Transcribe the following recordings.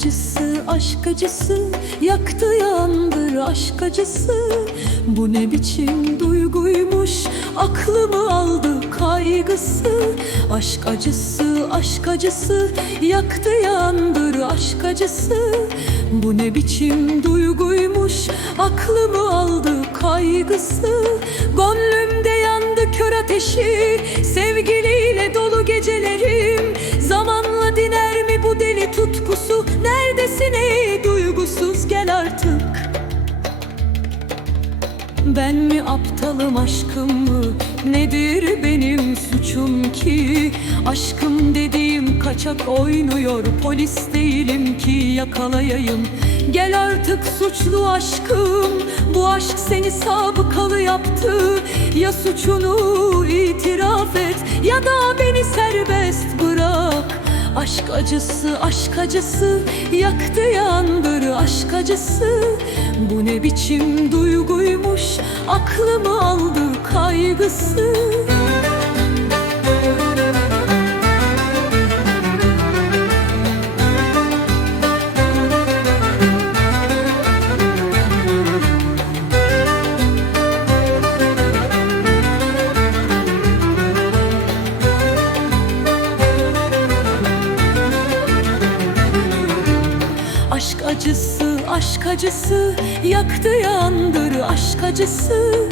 acısı aşk acısı Yaktı yandır aşk acısı. Bu ne biçim duyguymuş Aklımı aldı kaygısı. Aşk acısı aşk acısı Yaktı yandır aşk acısı. Bu ne biçim duyguymuş Aklımı aldı kaygısı. Gönlümde yandı kör ateşi ben mi aptalım aşkım mı? Nedir benim suçum ki? Aşkım dediğim kaçak oynuyor Polis değilim ki yakalayayım. Gel artık suçlu aşkım Bu aşk seni sabıkalı yaptı. Ya suçunu itiraf et Ya da beni serbest bırak. Aşk acısı, aşk acısı Yaktı yandır aşk acısı. Bu ne biçim duyguymuş Aklımı aldı kaygısı. Aşk acısı, aşk acısı Yaktı yandır aşk acısı.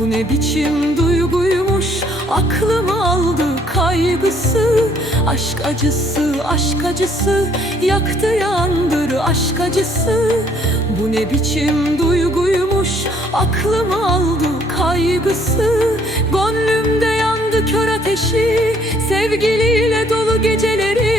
Bu ne biçim duyguymuş Aklımı aldı kaygısı. Aşk acısı, aşk acısı Yaktı yandır aşk acısı. Bu ne biçim duyguymuş Aklımı aldı kaygısı. Gönlümde yandı kör ateşi Sevgiliyle dolu gecelerim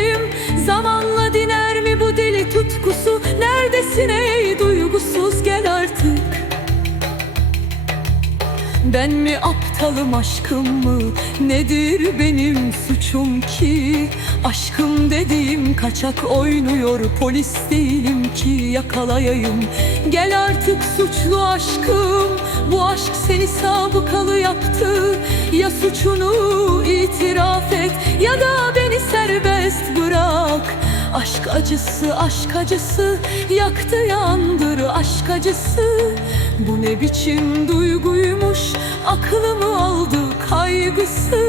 ben mi aptalım aşkım mı? Nedir benim suçum ki? Aşkım dediğim kaçak oynuyor Polis değilim ki yakalayayım Gel artık suçlu aşkım Bu aşk seni sabıkalı yaptı Ya suçunu itiraf et Ya da beni serbest bırak Aşk acısı, aşk acısı Yaktı yandır aşk acısı Bu ne biçim duyguymuş? Aklımı aldı kaygısı